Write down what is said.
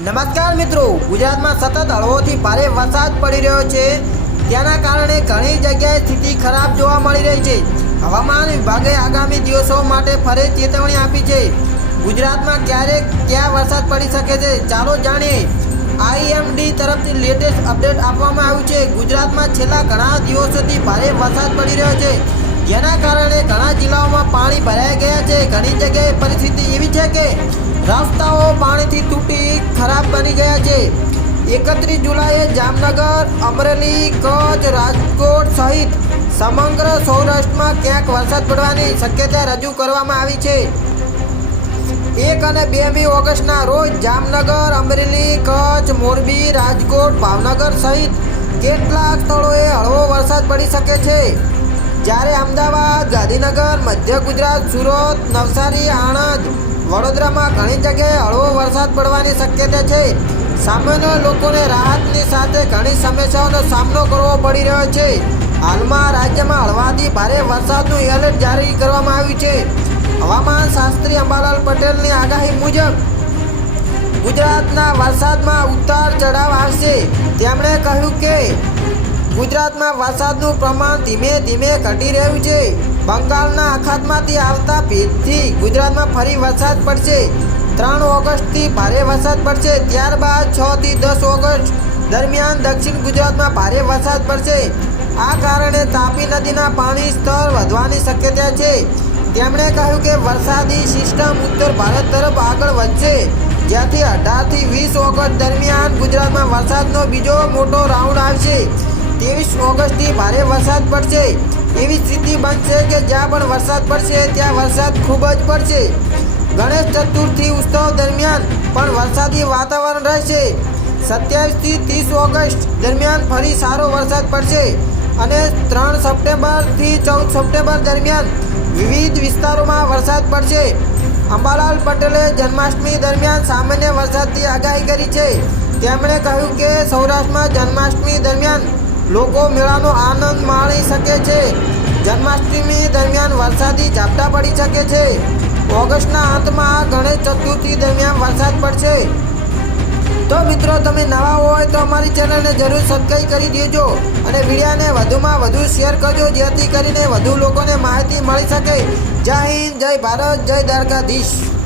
નમસ્કાર મિત્રો, ગુજરાતમાં સતત હળવોથી ભારે વરસાદ પડી રહ્યો છે. તેના કારણે ઘણી જગ્યાએ સ્થિતિ ખરાબ જોવા મળી રહી છે. હવામાન વિભાગે આગામી દિવસો માટે ફરી ચેતવણી આપી છે. ગુજરાતમાં ક્યારેક ક્યાં વરસાદ પડી શકે છે, ચાલો જાણીએ. આઈએમડી તરફથી લેટેસ્ટ અપડેટ આપવામાં આવ્યું છે. ગુજરાતમાં છેલ્લા ઘણા દિવસોથી ભારે વરસાદ પડી રહ્યો છે. જેના કારણે ઘણા જિલ્લાઓમાં પાણી ભરાઈ ગયા છે. ઘણી જગ્યાએ પરિસ્થિતિ એવી છે કે રસ્તાઓ પાણીથી તૂટી ખરાબ બની ગયા છે. એકત્રીસ જુલાઈએ જામનગર, અમરેલી, કચ્છ, રાજકોટ સહિત સમગ્ર સૌરાષ્ટ્રમાં ક્યાંક વરસાદ પડવાની શક્યતા રજૂ કરવામાં આવી છે. એક અને બેમી ઓગસ્ટના રોજ જામનગર, અમરેલી, કચ્છ, મોરબી, રાજકોટ, ભાવનગર સહિત કેટલાક સ્થળોએ હળવો વરસાદ પડી શકે છે. જ્યારે અમદાવાદ, ગાંધીનગર, મધ્ય ગુજરાત, સુરત, નવસારી, આણંદ, વડોદરામાં ઘણી જગ્યાએ હળવો વરસાદ પડવાની શક્યતા છે. સામાન્ય લોકોને રાહતની સાથે ઘણી સમસ્યાઓનો સામનો કરવો પડી રહ્યો છે. હાલમાં રાજ્યમાં હળવાથી ભારે વરસાદનું એલર્ટ જારી કરવામાં આવ્યું છે. હવામાન શાસ્ત્રી અંબાલાલ પટેલની આગાહી મુજબ, ગુજરાતના વરસાદમાં ઉતાર ચઢાવ આવશે. તેમણે કહ્યું કે ગુજરાતમાં વરસાદનું પ્રમાણ ધીમે ધીમે ઘટી રહ્યું છે. બંગાળના અખાતમાંથી આવતા ભેજથી ગુજરાતમાં ફરી વરસાદ પડશે. ત્રણ ઓગસ્ટથી ભારે વરસાદ પડશે. ત્યારબાદ છ થી દસ ઓગસ્ટ દરમિયાન દક્ષિણ ગુજરાતમાં ભારે વરસાદ પડશે. આ કારણે તાપી નદીના પાણી સ્તર વધવાની શક્યતા છે. તેમણે કહ્યું કે વરસાદી સિસ્ટમ ઉત્તર ભારત તરફ આગળ વધશે. જ્યાંથી અઢારથી વીસ ઓગસ્ટ દરમિયાન ગુજરાતમાં વરસાદનો બીજો મોટો રાઉન્ડ આવશે. ત્રેવીસ ઓગસ્ટથી ભારે વરસાદ પડશે. એવી સ્થિતિ બનશે કે જ્યાં પણ વરસાદ પડશે, ત્યાં વરસાદ ખૂબ જ પડશે. ગણેશ ચતુર્થી ઉત્સવ દરમિયાન પણ વરસાદી વાતાવરણ રહેશે. સત્યાવીસથી ત્રીસ ઓગસ્ટ દરમિયાન ફરી સારો વરસાદ પડશે અને ત્રણ સપ્ટેમ્બરથી ચૌદ સપ્ટેમ્બર દરમિયાન વિવિધ વિસ્તારોમાં વરસાદ પડશે. અંબાલાલ પટેલે જન્માષ્ટમી દરમિયાન સામાન્ય વરસાદની આગાહી કરી છે. તેમણે કહ્યું કે સૌરાષ્ટ્રમાં જન્માષ્ટમી દરમિયાન લોકો મેળાનો આનંદ માણી શકે છે. જન્માષ્ટમી દરમિયાન વરસાદી ઝાપટા પડી શકે છે. ઓગસ્ટના અંતમાં ગણેશ ચતુર્થી દરમિયાન વરસાદ પડશે. તો મિત્રો, તમે નવા હોય તો અમારી ચેનલને જરૂર સબસ્ક્રાઈબ કરી દેજો અને વિડીયોને વધુમાં વધુ શેર કરજો, જેથી કરીને વધુ લોકોને માહિતી મળી શકે. જય હિન્દ, જય ભારત, જય દ્વારકાધીશ.